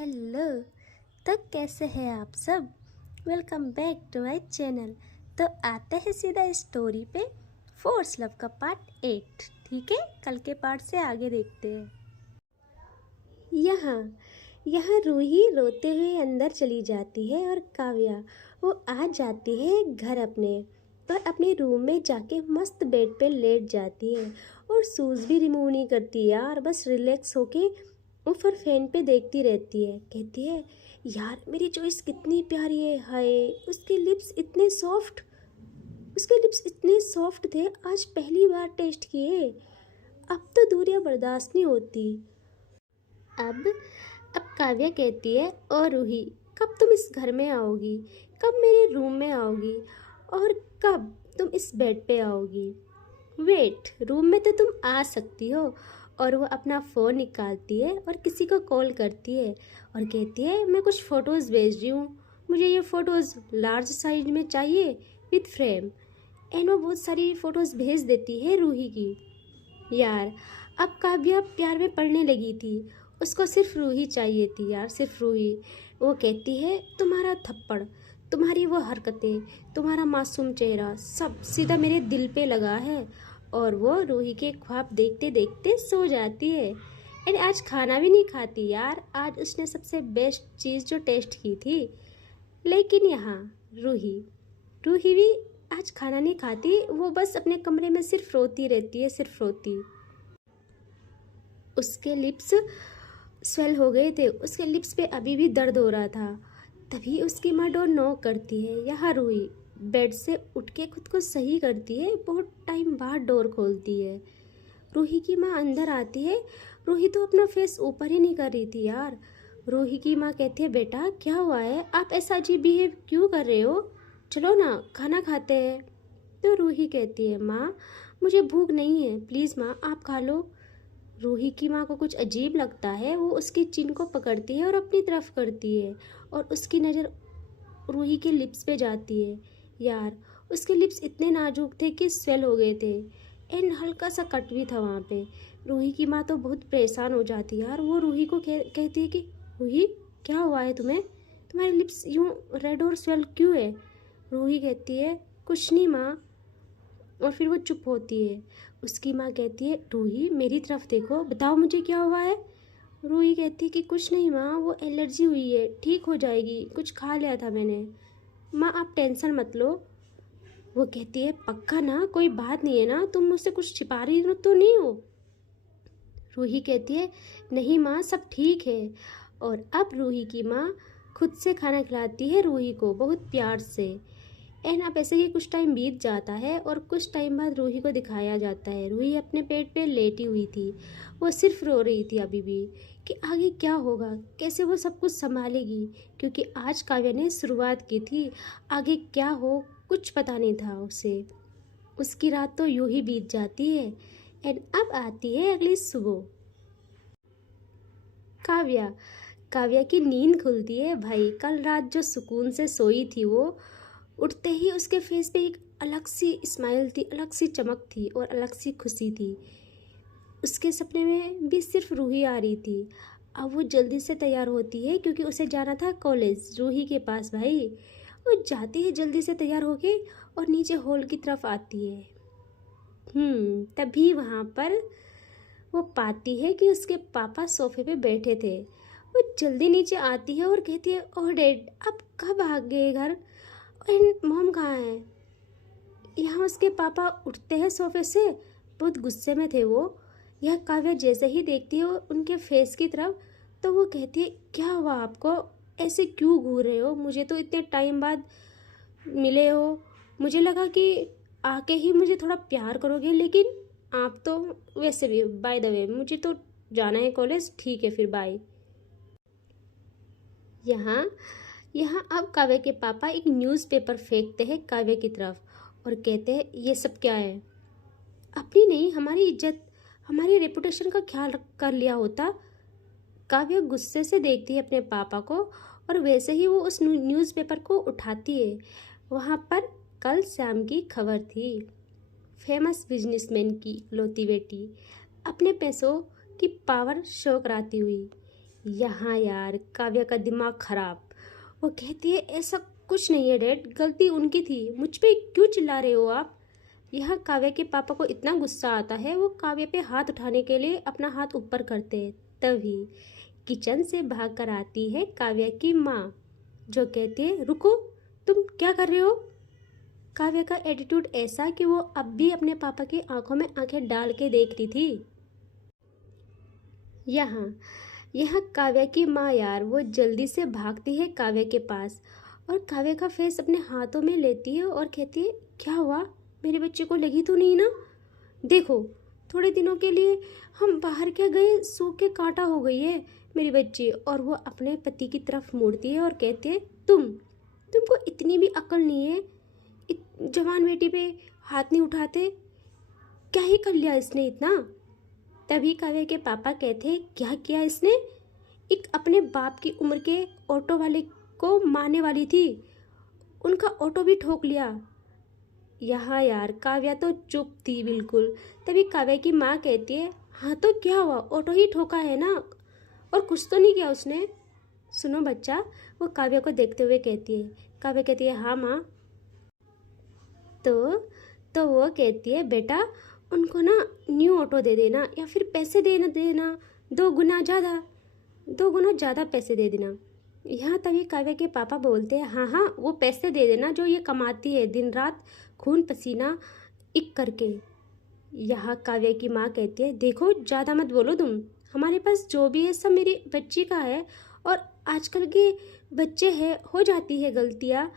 Hello. तो कैसे हैं आप सब? Welcome back to my channel. तो आते हैं सीधा स्टोरी पे। फोर्स लव का पार्ट 8। ठीक है, कल के पार्ट से आगे देखते हैं। यहाँ यहाँ रूही रोते हुए अंदर चली जाती है और काव्या वो आ जाती है घर अपने पर अपने रूम में जाके मस्त बेड पे लेट जाती है और शूज़ भी रिमूव नहीं करती यार, बस रिलैक्स होके ऊपर फैन पे देखती रहती है। कहती है यार मेरी चॉइस कितनी प्यारी है, हाय उसके लिप्स इतने सॉफ्ट थे, आज पहली बार टेस्ट किए। अब तो दूरियां बर्दाश्त नहीं होती। अब काव्या कहती है और रूही कब तुम इस घर में आओगी, कब मेरे रूम में आओगी और कब तुम इस बेड पे आओगी। वेट, रूम में तो तुम आ सकती हो। और वो अपना फ़ोन निकालती है और किसी को कॉल करती है और कहती है मैं कुछ फ़ोटोज़ भेज रही हूँ, मुझे ये फ़ोटोज़ लार्ज साइज में चाहिए विथ फ्रेम। एंड वो बहुत सारी फ़ोटोज़ भेज देती है रूही की। यार अब काव्या प्यार में पड़ने लगी थी, उसको सिर्फ रूही चाहिए थी यार, सिर्फ रूही। वो कहती है तुम्हारा थप्पड़, तुम्हारी वो हरकतें, तुम्हारा मासूम चेहरा सब सीधा मेरे दिल पे लगा है। और वो रूही के ख्वाब देखते देखते सो जाती है। एंड आज खाना भी नहीं खाती यार, आज उसने सबसे बेस्ट चीज़ जो टेस्ट की थी। लेकिन यहाँ रूही रूही भी आज खाना नहीं खाती, वो बस अपने कमरे में सिर्फ रोती रहती है, सिर्फ रोती। उसके लिप्स स्वेल हो गए थे, उसके लिप्स पे अभी भी दर्द हो रहा था। तभी उसकी माँ डोर नॉक करती है। यहाँ रूही बेड से उठ के खुद को सही करती है, बहुत टाइम बाद डोर खोलती है। रूही की माँ अंदर आती है। रूही तो अपना फेस ऊपर ही नहीं कर रही थी यार। रूही की माँ कहती है बेटा क्या हुआ है, आप ऐसा अजीब बिहेव क्यों कर रहे हो, चलो ना खाना खाते हैं। तो रूही कहती है माँ मुझे भूख नहीं है, प्लीज़ माँ आप खा लो। रूही की माँ को कुछ अजीब लगता है, वो उसकी चिन को पकड़ती है और अपनी तरफ करती है और उसकी नज़र रूही के लिप्स पे जाती है। यार उसके लिप्स इतने नाजुक थे कि स्वेल हो गए थे एंड हल्का सा कट भी था वहाँ पे। रूही की माँ तो बहुत परेशान हो जाती है यार। वो रूही को कहती है कि रूही क्या हुआ है तुम्हें, तुम्हारे लिप्स यूँ रेड और स्वेल क्यों है। रूही कहती है कुछ नहीं माँ, और फिर वो चुप होती है। उसकी माँ कहती है रूही मेरी तरफ देखो, बताओ मुझे क्या हुआ है। रूही कहती है कि कुछ नहीं माँ, वो एलर्जी हुई है, ठीक हो जाएगी, कुछ खा लिया था मैंने, माँ आप टेंशन मत लो। वो कहती है पक्का ना, कोई बात नहीं है ना, तुम मुझसे कुछ छिपा रही हो तो नहीं हो। रूही कहती है नहीं माँ सब ठीक है। और अब रूही की माँ खुद से खाना खिलाती है रूही को बहुत प्यार से। एंड अब ऐसे ही कुछ टाइम बीत जाता है और कुछ टाइम बाद रूही को दिखाया जाता है। रूही अपने पेट पे लेटी हुई थी, वो सिर्फ रो रही थी अभी भी कि आगे क्या होगा, कैसे वो सब कुछ संभालेगी, क्योंकि आज काव्या ने शुरुआत की थी, आगे क्या हो कुछ पता नहीं था उसे। उसकी रात तो यूं ही बीत जाती है। एंड अब आती है अगली सुबह। काव्या काव्या की नींद खुलती है भाई। कल रात जो सुकून से सोई थी वो उठते ही उसके फेस पे एक अलग सी स्माइल थी, अलग सी चमक थी और अलग सी खुशी थी। उसके सपने में भी सिर्फ रूही आ रही थी। अब वो जल्दी से तैयार होती है क्योंकि उसे जाना था कॉलेज रूही के पास भाई। वो जाती है जल्दी से तैयार होके और नीचे हॉल की तरफ आती है। तभी वहाँ पर वो पाती है कि उसके पापा सोफे पे बैठे थे। वो जल्दी नीचे आती है और कहती है ओह डैड आप कब आ गए घर, एंड मॉम कहाँ है। यहाँ उसके पापा उठते हैं सोफे से, बहुत गुस्से में थे वो। यह काव्या जैसे ही देखती है उनके फेस की तरफ तो वो कहती है क्या हुआ आपको, ऐसे क्यों घूर रहे हो, मुझे तो इतने टाइम बाद मिले हो, मुझे लगा कि आके ही मुझे थोड़ा प्यार करोगे, लेकिन आप तो वैसे भी बाय द वे मुझे तो जाना है कॉलेज, ठीक है फिर बाय। यहाँ यहाँ अब काव्या के पापा एक न्यूज़पेपर फेंकते हैं काव्या की तरफ और कहते हैं ये सब क्या है, अपनी नहीं हमारी इज्जत हमारी रेपुटेशन का ख्याल कर लिया होता। काव्या गुस्से से देखती है अपने पापा को और वैसे ही वो उस न्यूज़पेपर को उठाती है। वहाँ पर कल शाम की खबर थी, फेमस बिजनेसमैन की लौती बेटी अपने पैसों की पावर शो कराती हुई। यहाँ यार काव्या का दिमाग खराब। वो कहती है ऐसा कुछ नहीं है डैड, गलती उनकी थी, मुझ पे क्यों चिल्ला रहे हो आप। यह काव्या के पापा को इतना गुस्सा आता है, वो काव्या पे हाथ उठाने के लिए अपना हाथ ऊपर करते हैं। तभी किचन से भाग कर आती है काव्या की माँ, जो कहती है रुको, तुम क्या कर रहे हो। काव्या का एटीट्यूड ऐसा कि वो अब भी अपने पापा की आंखों में आंखें डाल के देख रही थी। यहाँ यहाँ काव्या की माँ यार वो जल्दी से भागती है काव्या के पास और काव्या का फेस अपने हाथों में लेती है और कहती है क्या हुआ, मेरे बच्चे को लगी तो नहीं ना। देखो थोड़े दिनों के लिए हम बाहर क्या गए, सूख के कांटा हो गई है मेरी बच्ची। और वो अपने पति की तरफ मुड़ती है और कहती है तुमको इतनी भी अक्ल नहीं है, जवान बेटी पे हाथ नहीं उठाते, क्या ही कर लिया इसने इतना। तभी काव्या के पापा कहते हैं क्या किया इसने, एक अपने बाप की उम्र के ऑटो वाले को मारने वाली थी, उनका ऑटो भी ठोक लिया। यहाँ यार काव्या तो चुप थी बिल्कुल। तभी काव्या की माँ कहती है हाँ तो क्या हुआ, ऑटो ही ठोका है ना, और कुछ तो नहीं किया उसने। सुनो बच्चा, वो काव्या को देखते हुए कहती है। काव्या कहती है हाँ माँ। तो वो कहती है बेटा उनको ना न्यू ऑटो दे देना या फिर पैसे देना 2 गुना ज़्यादा पैसे दे देना। यहाँ तभी काव्या के पापा बोलते हैं हाँ हाँ वो पैसे दे देना जो ये कमाती है दिन रात खून पसीना एक करके। यहाँ काव्या की माँ कहती है देखो ज़्यादा मत बोलो तुम, हमारे पास जो भी है सब मेरी बच्ची का है, और आजकल के बच्चे हैं हो जाती है गलतियाँ,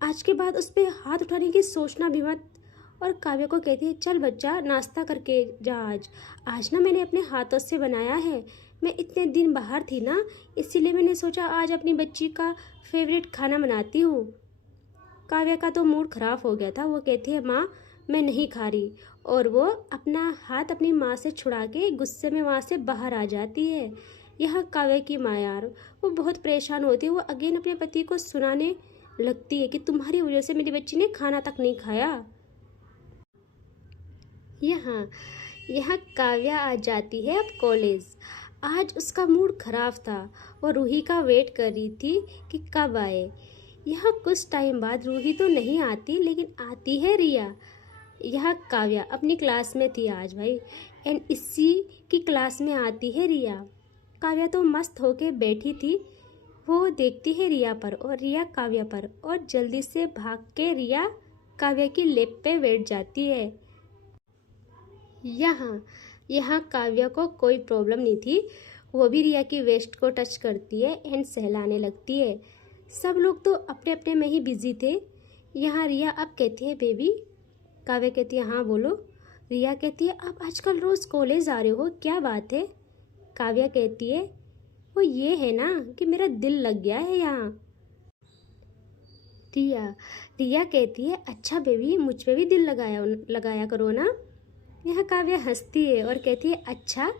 आज के बाद उस पर हाथ उठाने की सोचना भी मत। और काव्या को कहती है चल बच्चा नाश्ता करके जा, आज ना मैंने अपने हाथों से बनाया है, मैं इतने दिन बाहर थी ना इसीलिए मैंने सोचा आज अपनी बच्ची का फेवरेट खाना बनाती हूँ। काव्या का तो मूड खराब हो गया था, वो कहती है माँ मैं नहीं खा रही, और वो अपना हाथ अपनी माँ से छुड़ा के गुस्से में वहाँ से बाहर आ जाती है। यह काव्या की माँ यार वो बहुत परेशान होती है, वो अगेन अपने पति को सुनाने लगती है कि तुम्हारी वजह से मेरी बच्ची ने खाना तक नहीं खाया। यहाँ यहाँ काव्या आ जाती है अब कॉलेज। आज उसका मूड खराब था, वो रूही का वेट कर रही थी कि कब आए। यहाँ कुछ टाइम बाद रूही तो नहीं आती लेकिन आती है रिया। यह काव्या अपनी क्लास में थी आज भाई, एंड इसी की क्लास में आती है रिया। काव्या तो मस्त होके बैठी थी, वो देखती है रिया पर और रिया काव्या पर, और जल्दी से भाग के रिया काव्या की लेप पे बैठ जाती है। यहाँ काव्या को कोई प्रॉब्लम नहीं थी, वो भी रिया की वेस्ट को टच करती है एंड सहलाने लगती है। सब लोग तो अपने अपने में ही बिजी थे। यहाँ रिया अब कहती है बेबी। काव्या कहती है हाँ बोलो। रिया कहती है आप आजकल रोज़ कॉलेज आ रहे हो, क्या बात है। काव्या कहती है वो ये है ना कि मेरा दिल लग गया है यहाँ। रिया कहती है अच्छा बेबी मुझ पे भी दिल लगाया करो ना। यह काव्या हंसती है और कहती है अच्छा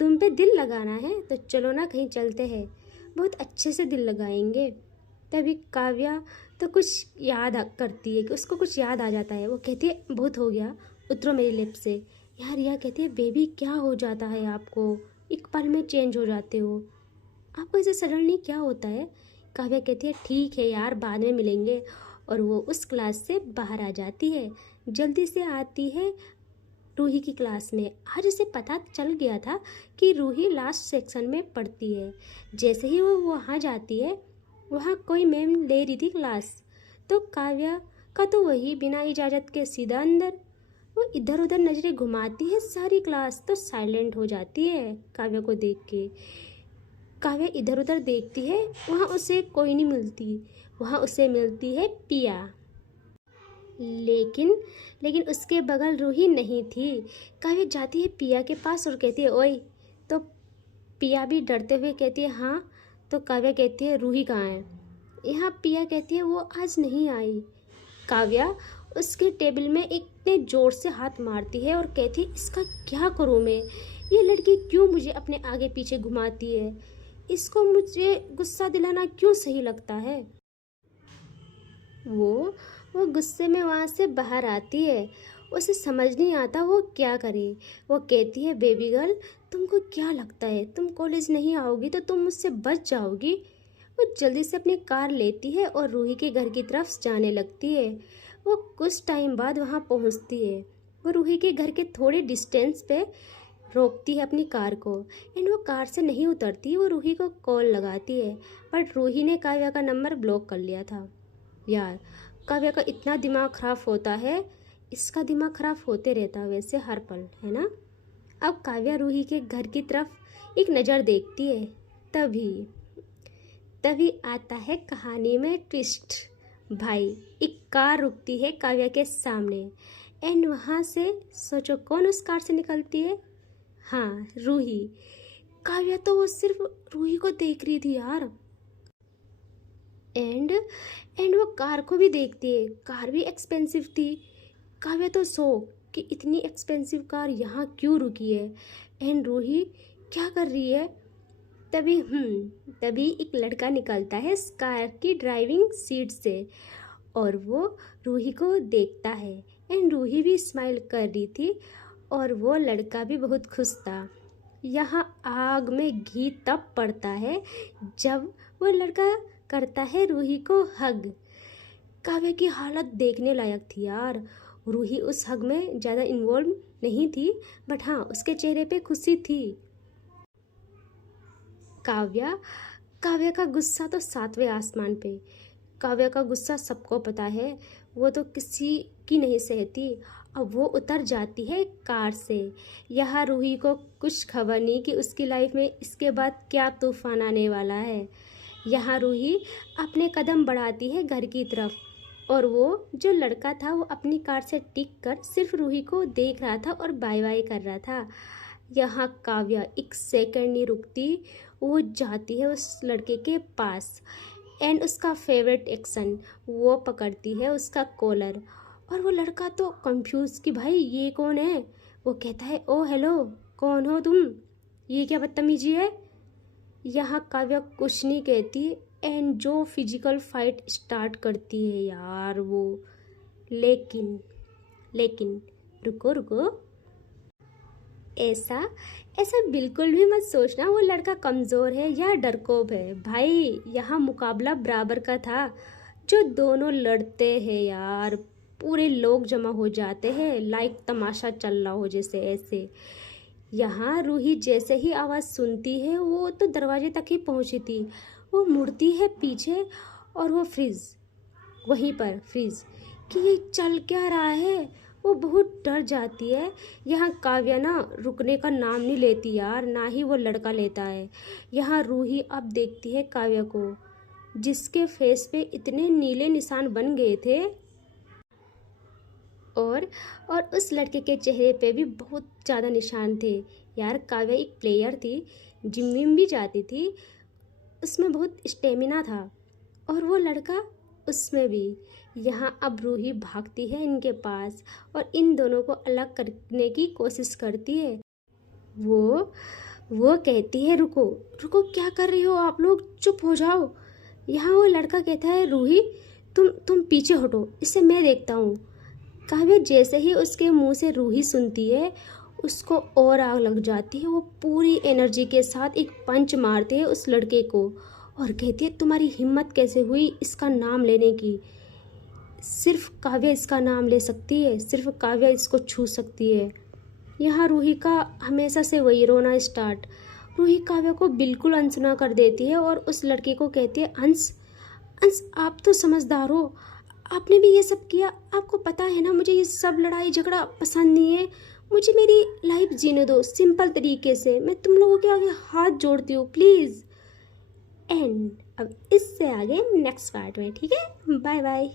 तुम पे दिल लगाना है तो चलो ना कहीं चलते हैं, बहुत अच्छे से दिल लगाएंगे। तभी काव्या तो कुछ करती है कि उसको कुछ याद आ जाता है, वो कहती है बहुत हो गया, उतरो मेरी लिप से। यार रिया कहती है बेबी क्या हो जाता है आपको, एक पल में चेंज हो जाते हो, आपको ऐसे सडनली क्या होता है। काव्या कहती है ठीक है यार बाद में मिलेंगे, और वो उस क्लास से बाहर आ जाती है। जल्दी से आती है रूही की क्लास में। आज उसे पता चल गया था कि रूही लास्ट सेक्शन में पढ़ती है। जैसे ही वो वहाँ जाती है, वहाँ कोई मैम ले रही थी क्लास, तो काव्या का तो वही बिना इजाज़त के सीधा अंदर। वो इधर उधर नज़रें घुमाती है, सारी क्लास तो साइलेंट हो जाती है काव्या को देख के। काव्या इधर उधर देखती है, वहाँ उसे कोई नहीं मिलती, वहाँ उसे मिलती है पिया। लेकिन उसके बगल रूही नहीं थी। काव्या जाती है पिया के पास और कहती है ओए, तो पिया भी डरते हुए कहती है हाँ। तो काव्या कहती है रूही कहाँ है। यहाँ पिया कहती है वो आज नहीं आई। काव्या उसके टेबल में इतने ज़ोर से हाथ मारती है और कहती है इसका क्या करूँ मैं, ये लड़की क्यों मुझे अपने आगे पीछे घुमाती है, इसको मुझे गुस्सा दिलाना क्यों सही लगता है। वो गुस्से में वहाँ से बाहर आती है, उसे समझ नहीं आता वो क्या करे। वो कहती है बेबी गर्ल तुमको क्या लगता है तुम कॉलेज नहीं आओगी तो तुम मुझसे बच जाओगी? वो जल्दी से अपनी कार लेती है और रूही के घर की तरफ जाने लगती है। वो कुछ टाइम बाद वहाँ पहुँचती है। वो रूही के घर के थोड़े डिस्टेंस पे रोकती है अपनी कार को एंड वो कार से नहीं उतरती। वो रूही को कॉल लगाती है बट रूही ने काव्या का नंबर ब्लॉक कर लिया था। यार, काव्या का इतना दिमाग खराब होता है, इसका दिमाग खराब होते रहता है वैसे हर पल, है ना। अब काव्या रूही के घर की तरफ एक नज़र देखती है। तभी तभी आता है कहानी में ट्विस्ट। भाई, एक कार रुकती है काव्या के सामने एंड वहाँ से सोचो कौन उस कार से निकलती है? हाँ, रूही। काव्या तो वो सिर्फ रूही को देख रही थी यार। एंड वो कार को भी देखती है। कार भी एक्सपेंसिव थी। काव्या तो कि इतनी एक्सपेंसिव कार यहाँ क्यों रुकी है एंड रूही क्या कर रही है। तभी एक लड़का निकलता है इस कार की ड्राइविंग सीट से और वो रूही को देखता है एंड रूही भी स्माइल कर रही थी और वो लड़का भी बहुत खुश था। यहाँ आग में घी तब पड़ता है जब वो लड़का करता है रूही को हग। काव्या की हालत देखने लायक थी यार। रूही उस हग में ज़्यादा इन्वॉल्व नहीं थी बट हाँ, उसके चेहरे पे खुशी थी। काव्या का गुस्सा तो 7वें आसमान पे। काव्या का गुस्सा सबको पता है, वो तो किसी की नहीं सहती। अब वो उतर जाती है कार से। यहाँ रूही को कुछ खबर नहीं कि उसकी लाइफ में इसके बाद क्या तूफान आने वाला है। यहाँ रूही अपने कदम बढ़ाती है घर की तरफ और वो जो लड़का था वो अपनी कार से टिक कर सिर्फ रूही को देख रहा था और बाय बाय कर रहा था। यहाँ काव्या एक सेकंड नहीं रुकती, वो जाती है उस लड़के के पास एंड उसका फेवरेट एक्शन वो पकड़ती है उसका कॉलर। और वो लड़का तो कंफ्यूज कि भाई ये कौन है। वो कहता है ओ हेलो, कौन हो तुम, ये क्या बदतमीजी है। यहाँ काव्या कुछ नहीं कहती एंड जो फिजिकल फाइट स्टार्ट करती है यार वो। लेकिन रुको, ऐसा बिल्कुल भी मत सोचना वो लड़का कमज़ोर है या डरपोक है। भाई, यहाँ मुकाबला बराबर का था। जो दोनों लड़ते हैं यार, पूरे लोग जमा हो जाते हैं लाइक तमाशा चल रहा हो जैसे ऐसे। यहाँ रूही जैसे ही आवाज़ सुनती है वो तो दरवाजे तक ही पहुँची थी। वो मुड़ती है पीछे और वो वहीं पर फ्रीज कि ये चल क्या रहा है। वो बहुत डर जाती है। यहाँ काव्या ना रुकने का नाम नहीं लेती यार, ना ही वो लड़का लेता है। यहाँ रूही अब देखती है काव्या को जिसके फेस पे इतने नीले निशान बन गए थे और उस लड़के के चेहरे पे भी बहुत ज़्यादा निशान थे। यार, काव्या एक प्लेयर थी, जिम विम भी जाती थी, उसमें बहुत स्टेमिना था और वो लड़का उसमें भी। यहाँ अब रूही भागती है इनके पास और इन दोनों को अलग करने की कोशिश करती है। वो कहती है रुको, क्या कर रही हो आप लोग, चुप हो जाओ। यहाँ वो लड़का कहता है रूही तुम पीछे हटो, इससे मैं देखता हूँ। काव्या जैसे ही उसके मुंह से रूही सुनती है उसको और आग लग जाती है। वो पूरी एनर्जी के साथ एक पंच मारते है उस लड़के को और कहती है तुम्हारी हिम्मत कैसे हुई इसका नाम लेने की। सिर्फ काव्या इसका नाम ले सकती है, सिर्फ काव्या इसको छू सकती है। यहाँ रूही का हमेशा से वही रोना स्टार्ट। रूही काव्या को बिल्कुल अनसुना कर देती है और उस लड़के को कहती है अंश आप तो समझदार हो, आपने भी ये सब किया। आपको पता है ना मुझे ये सब लड़ाई झगड़ा पसंद नहीं है, मुझे मेरी लाइफ जीने दो सिंपल तरीके से। मैं तुम लोगों के आगे हाथ जोड़ती हूँ प्लीज़। एंड अब इससे आगे नेक्स्ट पार्ट में, ठीक है, बाय बाय।